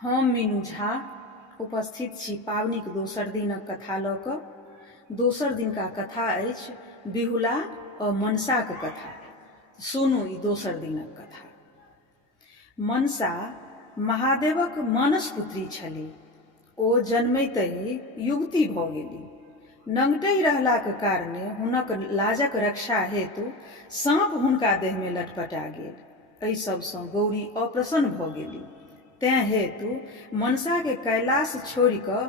हम मीनू झा उपस्थित छी पावनीक दोसर दिनक कथा लऽ कऽ। दोसर दिनका कथा अछि बिहुला आ मनसाक कथा। सुनू ई दोसर दिनक कथा। मनसा महादेवक मानस पुत्री छलीह। ओ जन्मैतहि युवती भऽ गेलीह। नंगटहि रहलाक कारणे हुनक लाजक रक्षा हेतु साँप हुनका देहमे लटपटा गेल। एहि सबसँ गौरी अप्रसन्न भऽ गेलीह। तेँ हेतु मनसाके कैलाश छोड़ि कऽ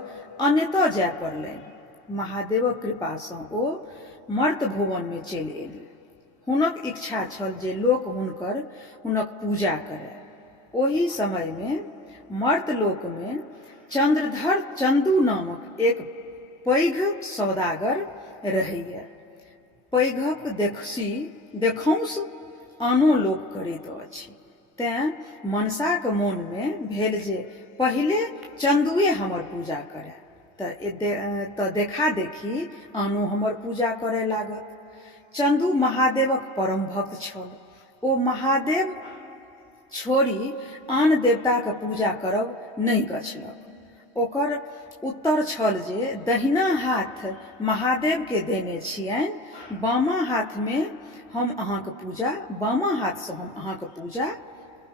अन्यतऽ जाय पड़लनि। महादेवक कृपासँ ओ मर्त भुवनमे चलि एलीह। हुनक इच्छा छल जे लोक हुनक पूजा करय। ओहि समयमे मर्तलोकमे चंद्रधर चंदू नामक एक पैघ सौदागर रहैए। पैघक देखौंस आनो लोक करैत अछि। तेँ मनसाक मोनमे भेल जे पहिले चंदुए हमर पूजा करय, तऽ देखा देखी आनो हमर पूजा करय लागत। चंदू महादेवक परम भक्त छल। ओ महादेव छोड़ि आन देवताक पूजा करब नहि गछलक। ओकर उत्तर छल जे दहिना हाथ महादेवके देने छियनि, बामा हाथसँ हम अहाँके पूजा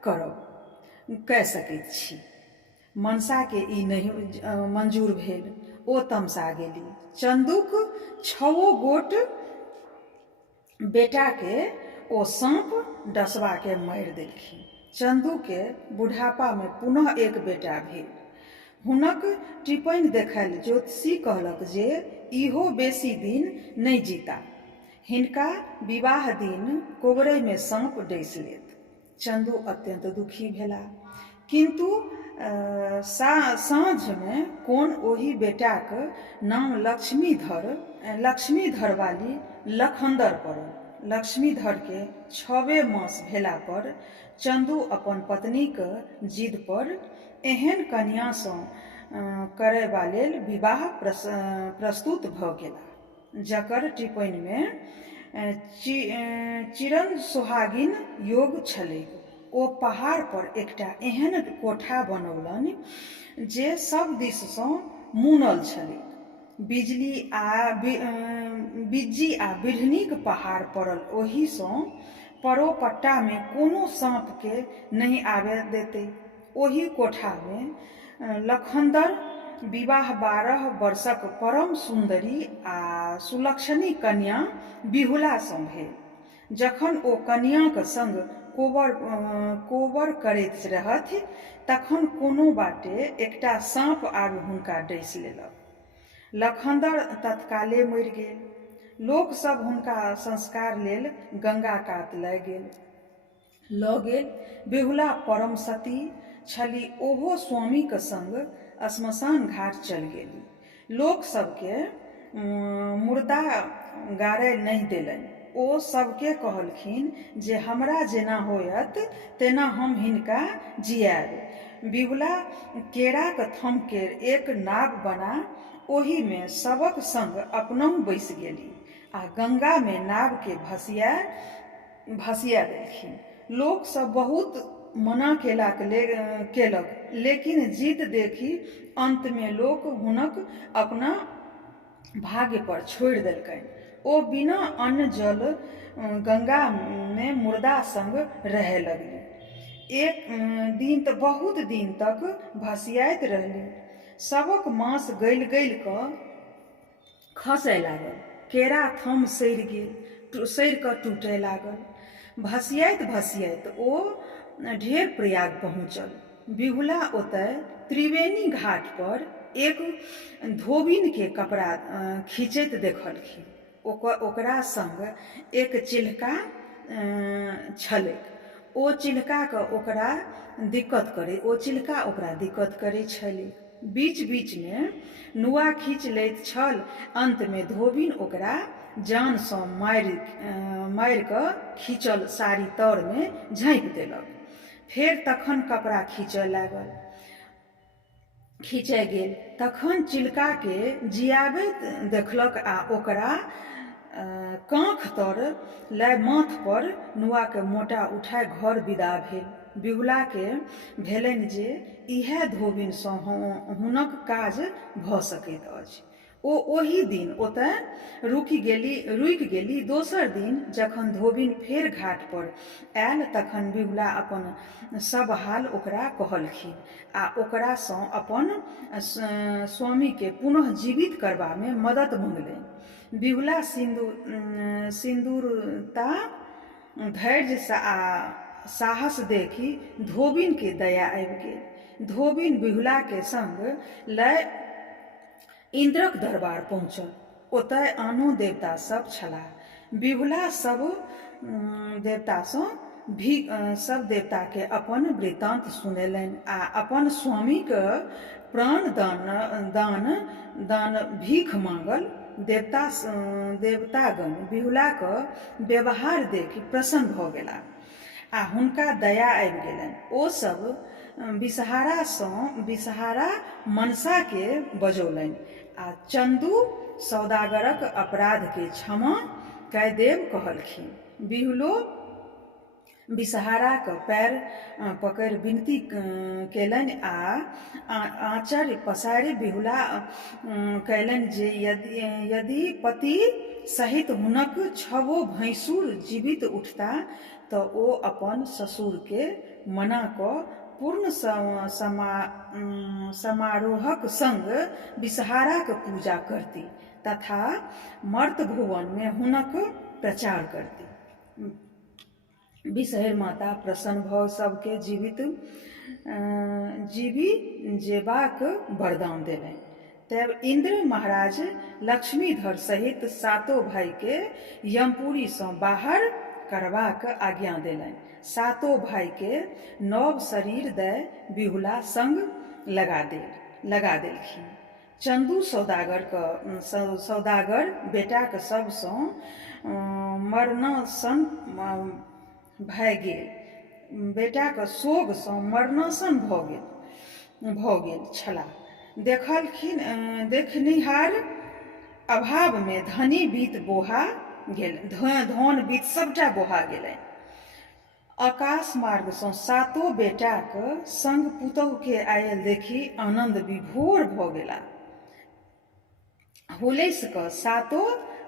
कऽ सकैत छी। मनसाके ई नहि मंजूर भेल। ओ तमसा गेली। चंदूक 6 गोट बेटाके ओ साँप डसबाके मारि देलखिन। चंदूके बुढ़ापामे पुनः एक बेटा भेल। हुनक टिप्पणी देखल ज्योतिषी कहलक जे इहो बेसी दिन नहि जीता। हिनका विवाह दिन कोबरैमे साँप डसि लेत। चंदू अत्यंत दुखी भेला, किंतु साँझमे कोन ओहि बेटाक नाम लक्ष्मीधर वाली लखनदर पड़ल। लक्ष्मीधरके 6 मास भेला पर चंदू अपन पत्नीक जिद पर एहन कन्यासँ करयबा लेल विवाह प्रस्तुत भऽ गेला जकर टिप्पणीमे चिरन सुहागिन योग छलैक। ओ पहाड़ पर एकटा एहन कोठा बनौलनि जे सब दिससँ मुनल छलैक। बिज्जी आ बिढ़नीक पहाड़ पड़ल। ओहिसँ परोपट्टामे कोनो साँपके नहि आबय देतै। ओहि कोठामे लखनदर विवाह 12 वर्षक परम सुन्दरी आ सुलक्षणी कन्या बिहुलासँ भेल। जखन ओ कन्याक संग कोबर करैत रहथि तखन कोनो बाटे एकटा साँप आबि हुनका डसि लेलक। लखनदर तत्काले मरि गेल। लोक सब हुनका संस्कार लेल गंगा कात लऽ गेल। बिहुला परम सती छली। ओहो स्वामीक संग श्मशान घाट चलि गेली। लोक सबके मुर्दा गाड़य नहि देलनि। ओ सबके कहलखिन जे हमरा जेना होयत तेना हम हिनका जियाब। बिहुला केराक थम्मके एक नाव बना ओहिमे सबक संग अपनहु बैसि गेली आ गंगामे नावके भसिया देलखिन। लोक सब बहुत मना केलक, लेकिन जिद देखि अंतमे लोक हुनक अपना भाग्य पर छोड़ि देलकनि। ओ बिना अन्न जल गंगामे मुर्दा संग रहय लगली। एक दिन तऽ बहुत दिन तक भसियाइत रहली। सबक मांस गलि कऽ खसय लागल। केरा थम सड़ि कऽ टूटय लागल। भसियाइत ओ ढेर प्रयाग पहुँचल। बिहुला ओतय त्रिवेणी घाट पर एक धोबिनके कपड़ा खींचैत देखलखिन। ओकरा संग एक चिल्का छलैक। ओ चिल्का ओकरा दिक्कत करै छलै। बीच बीचमे नुआ खींच लैत छल। अंतमे धोबिन ओकरा जानसँ मारि कऽ खींचल साड़ी तरमे झाँपि देलक। फेर तखन कपड़ा खींचय गेल। तखन चिल्काके जियाबैत देखलक आ ओकरा काँख तर लए माथ पर नुआके मोटा उठाय घर विदा भेल। बिहुला के भेलनि जे इएह धोबिनसँ हुनक काज भऽ सकैत अछि। ओ ओही दिन ओतय रुकि गेली। दोसर दिन जखन धोबिन फेर घाट पर आयल तखन बिहुला अपन सब हाल ओकरा कहलखिन आ ओकरासँ अपन स्वामीके पुनः जीवित करबामे मदद मङ्गलनि। बिहुला सिन्दूरता, धैर्य आ साहस देखी धोबिनके दया आबि गेल। धोबिन बिहुलाके संग लय इंद्रक दरबार पहुँचल। ओतय आनो देवता सब छलाह। बिहुला सब देवताके अपन वृत्तांत सुनेलनि आ अपन स्वामीके प्राण दान भीख मांगल। देवतागण बिहुलाक व्यवहार देखि प्रसन्न भऽ गेलाह आ हुनका दया आबि गेलनि। ओ सब बिषहारा मनसाके बजौलनि आ चंदू सौदागरक अपराधके क्षमा कय देब कहलखिन। बिहुलो बिषहाराक पैर पकड़ि विनती केलनि आ आँचर पसारि बिहुला कयलनि जे यदि पति सहित हुनक 6 भैंसुर जीवित उठता तऽ ओ अपन ससुरके मना कऽ पूर्ण समारोहक संग बिषहाराक पूजा करती तथा मर्त भुवनमे हुनक प्रचार करती। बिषहरि माता प्रसन्न भऽ सबके जीवी जेबाक वरदान देलनि। तब इंद्र महाराज लक्ष्मीधर सहित 7 भाइके यमपुरीसँ बाहर करबाक आज्ञा देलनि। 7 भाइके नव शरीर दय बिहुला संग लगा देलखिन। चंदू सौदागर बेटाक सबसँ मरणासन भऽ गेल। बेटाक शोकसँ मरणासन भऽ गेल छलाह। देखनिहार अभावमे धन बीत सबटा बोहा गेलनि। आकाश मार्गसँ 7 बेटाक संग पुतहुके आयल देखि आनन्द विभोर भऽ गेला। हुलसि कऽ 7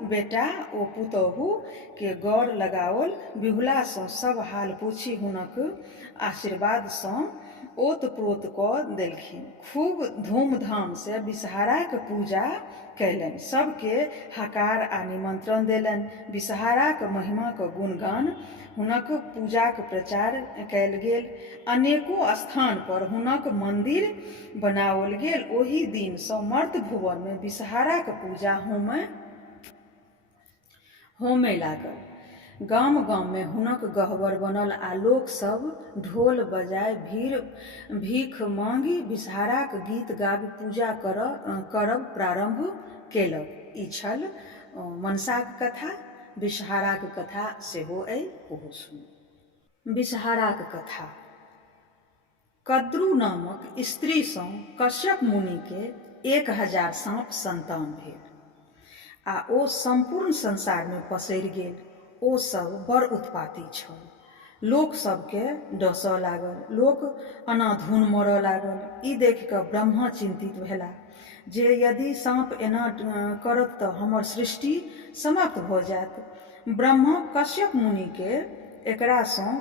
बेटा ओ पुतहु के गौर लगाओल। बिहुलासँ सब हाल पूछी हुनक आशीर्वादसँ ओतप्रोत कऽ देलखिन। खूब धूमधाम से बिषहाराक पूजा कयलनि। सबके हकार आ निमंत्रण देलनि। बिषहाराक महिमाक गुणगान हुनक पूजाक प्रचार कयल गेल। अनेको स्थान पर हुनक मंदिर बनाओल गेल। ओही दिनसँ मर्त भुवनमे बिषहाराक पूजा होमय लागल। गाम गाममे हुनक गह्वर बनल आ लोक सब ढोल बजाय भीख मांगि बिषहाराक गीत गाबि पूजा करब प्रारंभ केलक। ई छल मनसाक कथा। बिषहाराक कथा सेहो अइ, ओहो सुनू। बिषहाराक कथा। कद्रू नामक स्त्रीसँ कश्यप मुनिके 1000 साँप संतान भेल आ ओ संपूर्ण संसारमे पसरि गेल। ओ सब बड़ उत्पाती छल। लोक सबके डसऽ लागल। लोक अनाधुन मरऽ लागल। ई देखि कऽ ब्रह्मा चिंतित भेला जे यदि साँप एना करत तऽ हमर सृष्टि समाप्त भऽ जायत। ब्रह्मा कश्यप मुनिके एकरासँ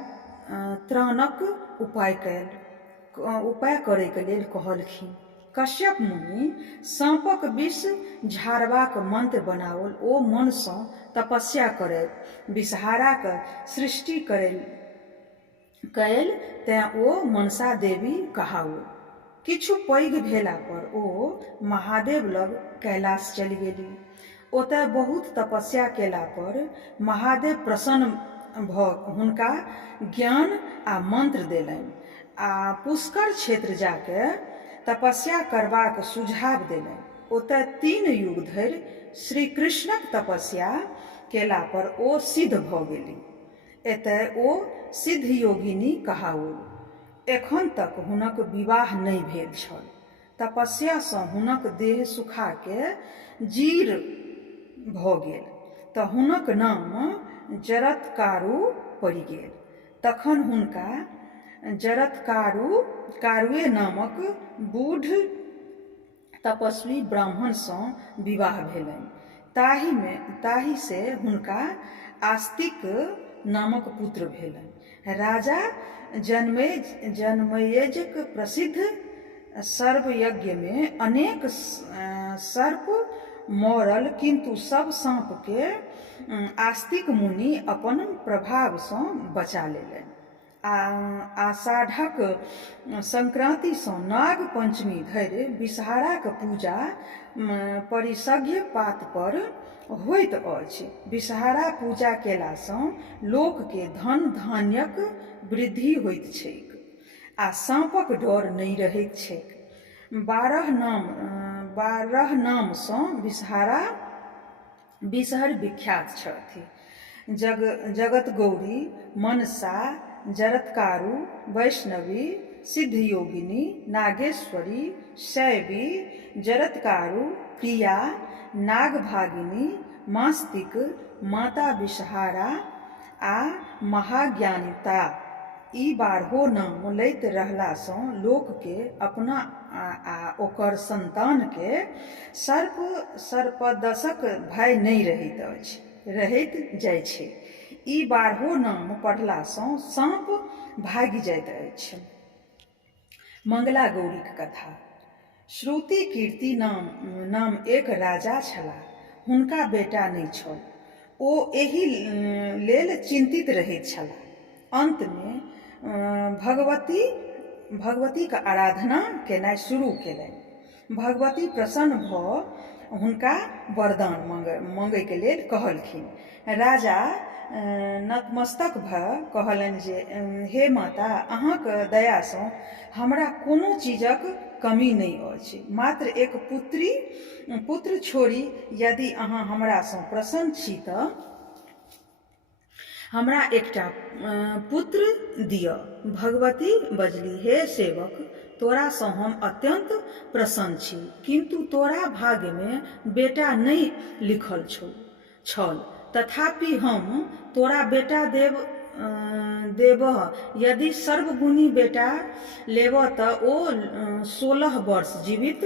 त्राणक उपाय करैके लेल कहलखिन। कश्यप मुनि साँपक विष झाड़बाक मंत्र बनाओल। ओ मनसँ तपस्या करैत बिषहाराक सृष्टि कयल, तेँ ओ मनसा देवी कहाओल। किछु पैघ भेला पर ओ महादेव लग कैलाश चलि गेली। ओतय बहुत तपस्या केला पर महादेव प्रसन्न भऽ हुनका ज्ञान आ मंत्र देलनि आ पुष्कर क्षेत्र जाके तपस्या करबाक सुझाव देलनि। ओतय 3 युग धरि श्री कृष्णक तपस्या केला पर ओ सिद्ध भऽ गेली। एतय ओ सिद्ध योगिनी कहाओल। एखन तक हुनक विवाह नहि भेल छल। तपस्यासँ हुनक देह सुखाके जीर्ण भऽ गेल तऽ हुनक नाम जरत्कारु पड़ि गेल। तखन हुनका कारुए नामक बूढ़ तपस्वी ब्राह्मण सँ विवाह भेलनि। ताहि से हुनका आस्तिक नामक पुत्र भेलनि। राजा जनमेजयक प्रसिद्ध सर्पयज्ञ में अनेक सर्प मरल, किंतु सब साँप के आस्तिक मुनि अपन प्रभाव सँ बचा लेलनि। आषाढ़क संक्रांति सँ नाग पंचमी धरि विषहाराक पूजा परिसघ्य पात पर होइत अछि। विषहारा पूजा केला सँ लोक के धन धान्यक वृद्धि होइत छैक आ साँपक डर नहि रहैत छैक। 12 नाम सँ विषहर विख्यात छथि। जगत गौरी, मनसा, जरत्कारु, वैष्णवी, सिद्धयोगिनी, नागेश्वरी, शैवी, जरत्कारु, प्रिया, नागभागिनी, मास्तिक, माता विषहारा आ महाज्ञानिता। ई 12 नाम लैत रहला सँ लोक के अपना आ ओकर संतान के सर्पदंशक भय नहि रहैत जाइ छै। ई 12 नाम पढ़ला सँ साँप भागि जाइत अछि। मंगला गौरीक कथा। श्रुति कीर्ति नाम एक राजा छलाह। हुनका बेटा नहि छल। ओ एहि लेल चिंतित रहैत छलाह। अंत में भगवतीक आराधना केनाइ शुरू केलनि। भगवती प्रसन्न भऽ हुनका वरदान मांगय के लेल कहलखिन। राजा नतमस्तक भऽ कहलनि जे हे माता, अहाँक दया सँ हमरा कोनो चीजक कमी नहि अछि। मात्र एक पुत्र छोड़ी यदि अहाँ हमरा सँ प्रसन्न छी तऽ हमरा एकटा पुत्र दिअ। भगवती बजली, हे सेवक, तोरा सँ हम अत्यंत प्रसन्न छी, किंतु तोरा भाग्य में बेटा नहीं लिखल छल। तथापि हम तोरा बेटा देबह। यदि सर्वगुणी बेटा लेबह तऽ ओ 16 वर्ष जीवित,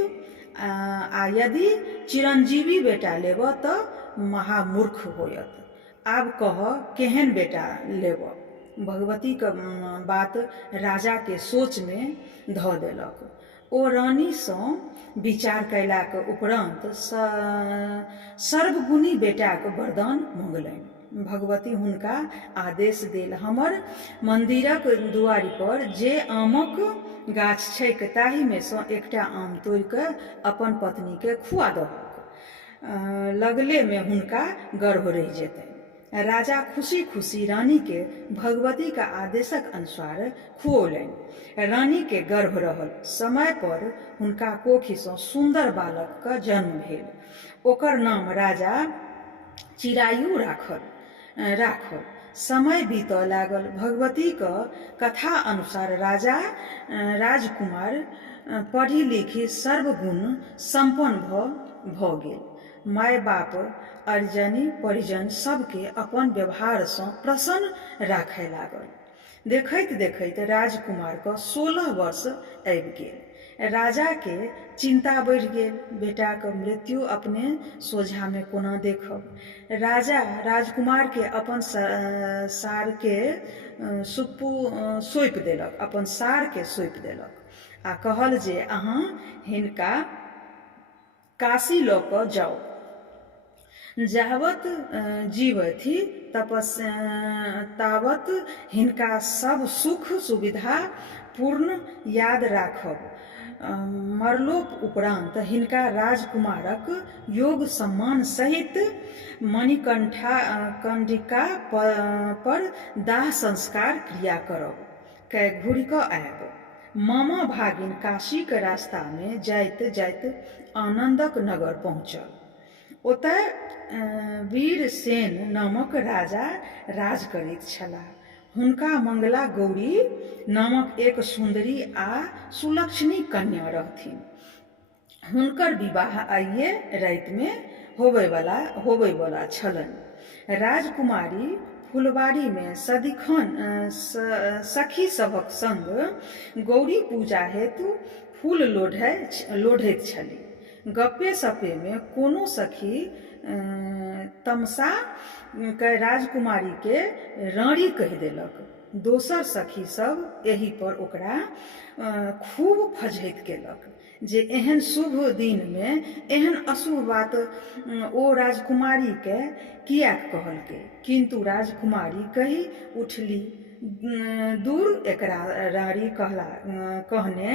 आ यदि चिरंजीवी बेटा लेबह तऽ महामूर्ख होयत। आब कह केहन बेटा लेबह। भगवती के बात राजा के सोच में धऽ देलक। ओ रानी सँ विचार कयलाक उपरांत सर्वगुणी बेटाक वरदान मंगलनि। भगवती हुनका आदेश देल, हमर मंदिरक दुआरि पर जे आमक गाछ छैक ताहि में सँ एकटा आम तोड़ि कऽ अपन पत्नी के खुआ दहक। लगले में हुनका गर्भ रहि जेतनि। राजा खुशी खुशी रानी के भगवती का आदेशक अनुसार खुओलनि। रानी के गर्भ रहल। समय पर हुनका कोखि सँ सुंदर बालक का जन्म भेल। ओकर नाम राजा चिरायु राखल। समय बीतऽ लागल। भगवती का कथा अनुसार राजकुमार पढ़ी लिखी सर्वगुण संपन्न भऽ गेल। माय बाप अर्जनी परिजन सबके अपन व्यवहार सँ प्रसन्न राखय लागल। देखैत देखैत राजकुमार का 16 वर्ष आबि गेल। राजा के चिंता बढ़ि गेल। बेटा के मृत्यु अपने सोझा में कोना देखब। राजा राजकुमार के अपन सार के सौंपि देलक आ कहल जे अहाँ हिनका काशी लऽ कऽ जाउ। जावत जीवथि तावत हिनका सब सुख सुविधा पूर्ण याद राखब। मरलोक उपरांत हिनका राजकुमारक योग सम्मान सहित मणिकर्णिका पर दाह संस्कार क्रिया करब। कै घुरि कऽ आयब। मामा भागिन काशी के रास्ता में जाइत जाइत आनंदक नगर पहुँचल। ओतय वीरसेन नामक राजा राज करैत छलाह। हुनका मंगला गौरी नामक एक सुंदरी आ सुलक्षणी कन्या रहथिन। हुनकर विवाह आइए राति में होबय वाला छलनि। राजकुमारी फुलबाड़ी में सदिखन सखी सभक संग गौरी पूजा हेतु फूल लोढ़ैत छली। गप्पे सप्पे में कोनो सखी तमसा के राजकुमारी के रानी कहि देलक। दोसर सखी सब एही पर ओकरा खूब फजहत केलक जे एहन शुभ दिन में एहन अशुभ बात ओ राजकुमारी के किया कहलकै। किंतु राजकुमारी कही उठली, दूर एकरा रानी कहने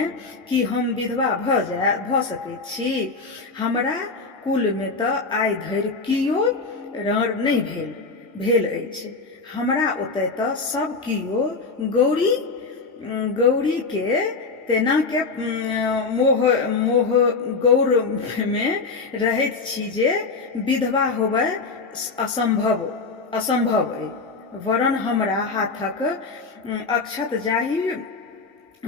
कि हम विधवा भ सकैत छी। हमरा कुल में तऽ आइ धरि कियो रार नहि भेल अछि। हमरा ओतय तऽ सब कियो गौरी के तेना के मोह गौर में रहैत छी जे विधवा होबय असंभव अइ। वरन हमरा हाथक अक्षत जाहि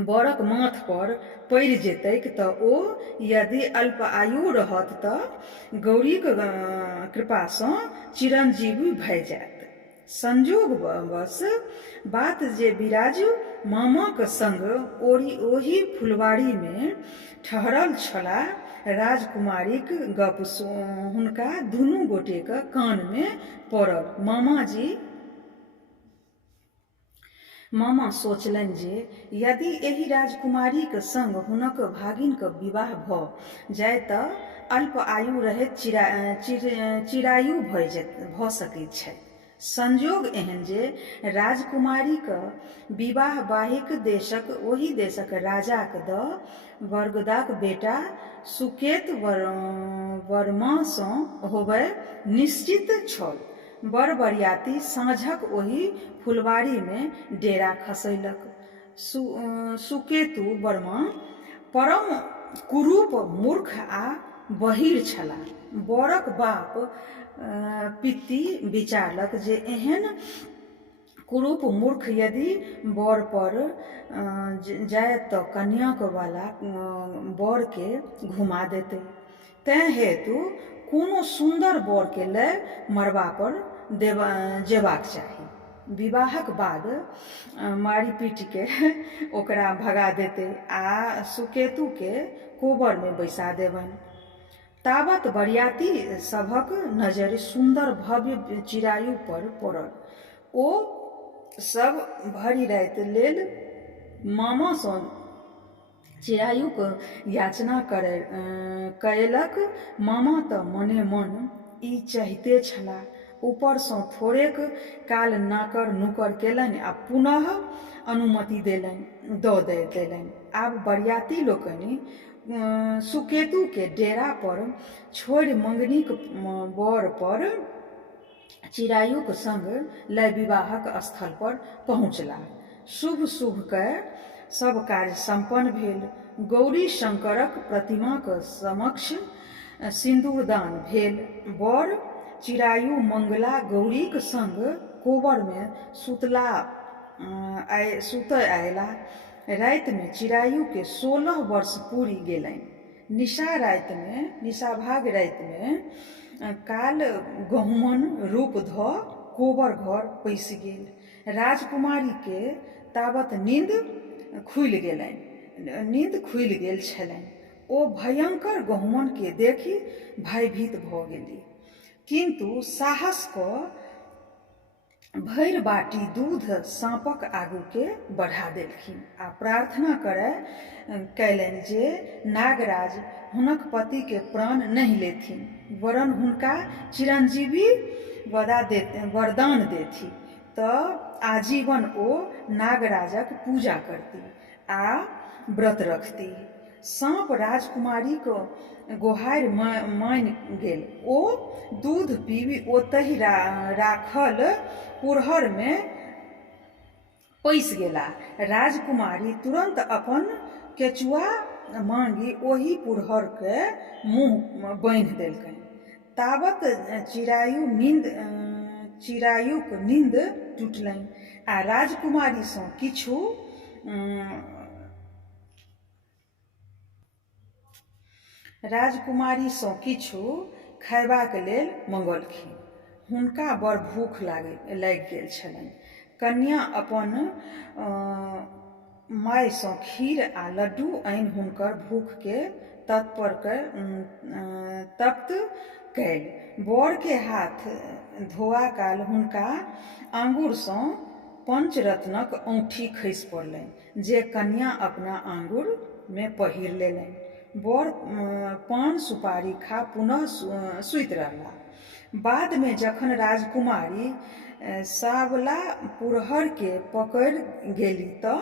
बरक माथ पर पड़ि जेतैक तऽ ओ यदि अल्प आयु रहत तऽ गौरीक कृपा सँ चिरंजीवी भए जायत। संजोगवश बात जे बिराजू मामाक संग ओही फुलबाड़ी में ठहरल छलाह। राजकुमारीक गप हुनका दुनू गोटेक कान में पड़ल। मामा सोचलनि जे यदि एहि राजकुमारीक संग हुनक भागिनक विवाह भ जाय तऽ अल्प आयु रहैत चिरायु भ सकैत छै। संजोग एहन जे राजकुमारीक विवाह ओही देशक राजाक बरगदाक बेटा सुकेत वर्मा सँ होबय निश्चित छल। बर बरियाती साँझक ओही फुलबाड़ी में डेरा खसैलक। सुकेतु वर्मा परम कुरूप, मूर्ख आ बहिर छलाह। बरक बाप पित्ती विचारलक जे एहन कुरूप मूर्ख यदि बर पर जाय तऽ कन्याक वाला बर के घुमा देतै। तें हेतु कोनो सुंदर बर के लय मरबा पर जेबाक चाही। विवाहक बाद मारि पीट के ओकरा भगा देतै आ सुकेतु के कोबर में बैसा देबनि। ताबत बरियाती सभक नजरि सुंदर भव्य चिरायु पर पड़ल। ओ सब भरि राति लेल मामा सँ चिरायुक याचना कयलक। मामा तऽ मने मन ई चाहिते छलाह। ऊपर सँ थोड़ेक काल नाकर नुकर केलनि आ पुनः अनुमति दऽ देलनि। आब बरियाती लोकनि सुकेतु के डेरा पर छोड़ि मंगनीक बर पर चिरायुक संग लय विवाहक स्थल पर पहुँचलाह। शुभ के सब कार्य संपन्न भेल। गौरी शंकरक प्रतिमाक समक्ष सिंदूरदान भेल। बर चिरायु मंगला गौरीक संग कोबर में सुतय अयला। राति में चिरायु के 16 वर्ष पूरि गेलनि। निशाभाग राति में काल गहुमन रूप धऽ कोबर घर पैसि गेल। राजकुमारी के ताबत नींद खुलि गेल छलनि। ओ भयंकर गहुमन के देखि भयभीत भऽ गेली, किंतु साहस कऽ भरि बाटी दूध साँपक आगू के बढ़ा देलखिन आ प्रार्थना कयलनि जे नागराज हुनक पति के प्राण नहि लेथिन, वरन हुनका चिरंजीवी वरदान देथि तऽ आजीवन ओ नागराजक पूजा करती आ व्रत रखती। साँप राजकुमारीक गोहारि मानि गेल। ओ दूध पीबी ओतहि राखल पुरहर में पैसि गेलाह। राजकुमारी तुरंत अपन केचुआ मांगि ओहि पुरहर के मुँह बान्हि देलकनि। ताबत चिरायुक नींद टूटलनि आ राजकुमारी सँ किछु खयबाक लेल मंगलखिन। हुनका बड़ भूख लागि गेल छलनि। कन्या अपन मायसँ खीर आ लड्डू आनि हुनकर भूखके तप्त कैल। बर के हाथ धोआ काल हुनका आँगुरसँ पंचरत्नक औँठी खसि पड़लनि, जे कन्या अपना आँगुरमे पहिर लेलनि। बर पान सुपारी खा पुनः सुति रहला। बादमे जखन राजकुमारी सावला पुरहरके पकड़ि गेली तऽ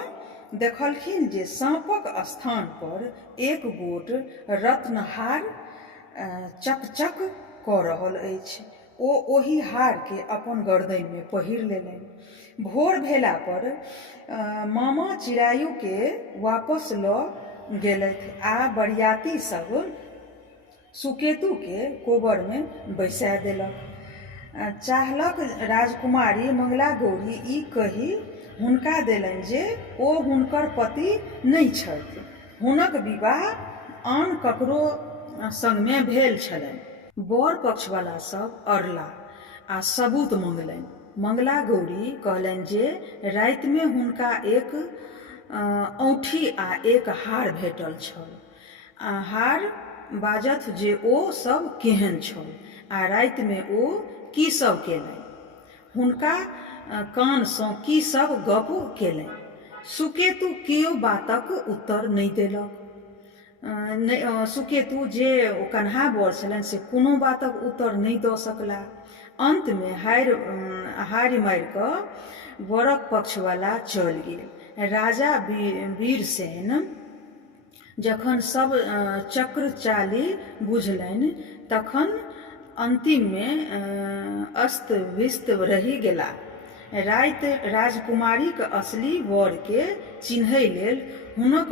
देखलखिन जे साँपक स्थान पर एक गोट रत्नहार चकचक कऽ रहल अछि। ओ ओहि हारके अपन गर्दनिमे पहिर लेलनि। भोर भेला पर मामा चिड़ैयुके वापस लऽ गेलथि आ बरियाती सब सुकेतुके कोबरमे बैसा देलक। चाहलक राजकुमारी मंगला गौरी ई कहि हुनका देलनि जे ओ हुनकर पति नहि छथि। हुनक विवाह आन ककरो संगमे भेल छलनि। बर पक्षवला सब अरला आ सबूत मंगलनि। मंगला गौरी कहलनि जे रातिमे हुनका एक औँठी आ एक हार भेटल छल। हार बाजथ जे ओ सब केहन छल आ रातिमे ओ की सब केलनि, हुनका कानसँ की सब गप केलनि। सुकेतु केओ बातक उत्तर नहि देलक। सुकेतु जे ओ कन्हा बर छलनि से कोनो बातक उत्तर नहि दऽ सकला। अंतमे हारि मारि कऽ बरक पक्षवाला चलि गेल। राजा वीरसेन जखन सब चक्र चाली बुझलनि तखन अंतिममे अस्त व्यस्त रहि गेला। राति राजकुमारीक असली वरके चिन्है लेल हुनक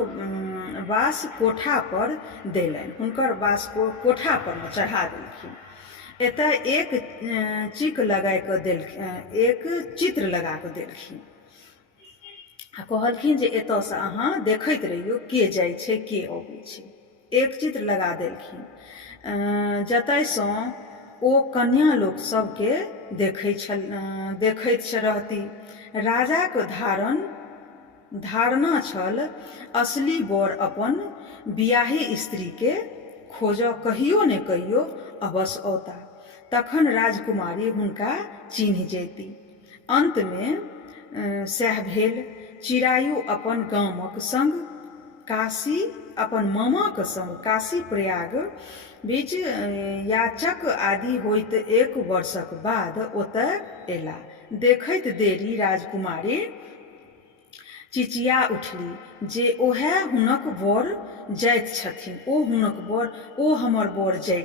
वास कोठा पर देलनि, हुनकर वास कोठा पर चढ़ा देलखिन। एतय एक चित्र लगा कऽ देलखिन आ कहलखिन जे एतयसँ अहाँ देखैत रहियौ के जाइ छै के अबै छै। एक चित्र लगा देलखिन जतयसँ ओ कन्या लोक सबके देखैत रहती। राजाक धारणा छल असली बर अपन बियाही स्त्रीके खोजऽ कहियो ने कहियो अवश्य औता, तखन राजकुमारी हुनका चिन्ह जेती। अंतमे सएह भेल। चिड़ैयु अपन गामक संग काशी, अपन मामाक संग काशी प्रयाग बीच याचक आदि होइत 1 वर्षक बाद ओतय एला। देखैत देरी राजकुमारी चिचिया उठली जे ओहे हुनक बर जाइत छथिन, ओ हुनक बर, ओ हमर बर जाइ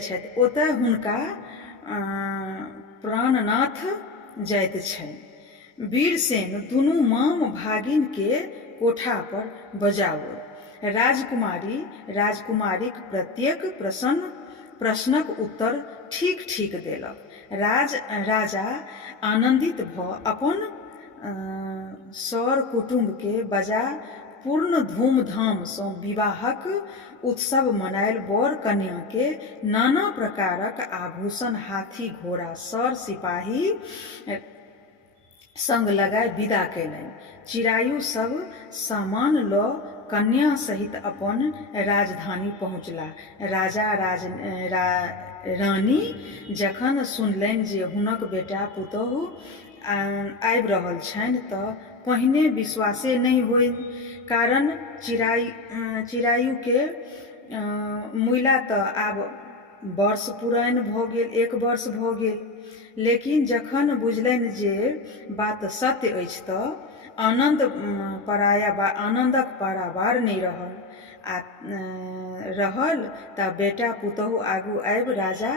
छथि। ओतय हुनका प्राणनाथ जाइत छनि। वीरसेन दुनू माम भागिनके कोठा पर बजाओल। राजकुमारीक प्रत्येक प्रश्नक उत्तर ठीक ठीक देलक। राजा आनन्दित भऽ अपन सर कुटुम्बके बजा पूर्ण धूमधामसँ विवाहक उत्सव मनायल। बर कन्याके नाना प्रकारक आभूषण, हाथी घोड़ा, सर सिपाही संग लगाए विदा कयलनि। चिड़ैयु सब सामान लऽ कन्या सहित अपन राजधानी पहुँचला। राजा रानी जखन सुनलनि जे हुनक बेटा पुतोहु आबि रहल छनि तऽ पहिने विश्वासे नहि होइल, कारण चिड़ैयुके मुइला तऽ आब वर्ष पुरान भऽ गेल, 1 वर्ष भऽ गेल। लेकिन जखन बुझलनि जे बात सत्य अछि तऽ आनन्दक पारावार नहि रहल तऽ बेटा पुतोहु आगू आबि राजा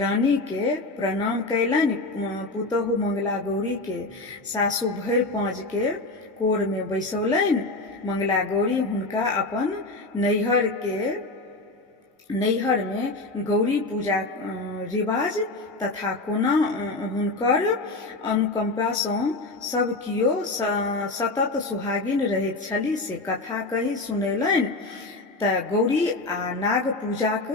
रानीके प्रणाम कयलनि। पुतोहु मंगला गौरीके सासु भरि पाँजके कोरमे बैसौलनि। मंगला गौरी हुनका अपन नैहरमे गौरी पूजा रिवाज तथा कोना हुनकर अनुकंपासँ सब कियो सतत सुहागिन रहैत छलीह से कथा कहि सुनौलनि। तऽ गौरी आ नाग पूजाक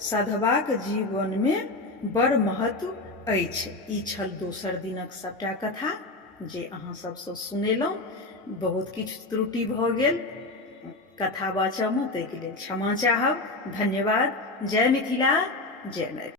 साधबाक जीवनमे बड़ महत्व अछि। ई छल दोसर दिनक सबटा कथा जे अहाँ सबसँ सुनेलहुँ। बहुत किछु त्रुटि भऽ गेल कथा बाचयमे, ताहिके लेल क्षमा चाहब। धन्यवाद। जय मिथिला, जय मैथिली।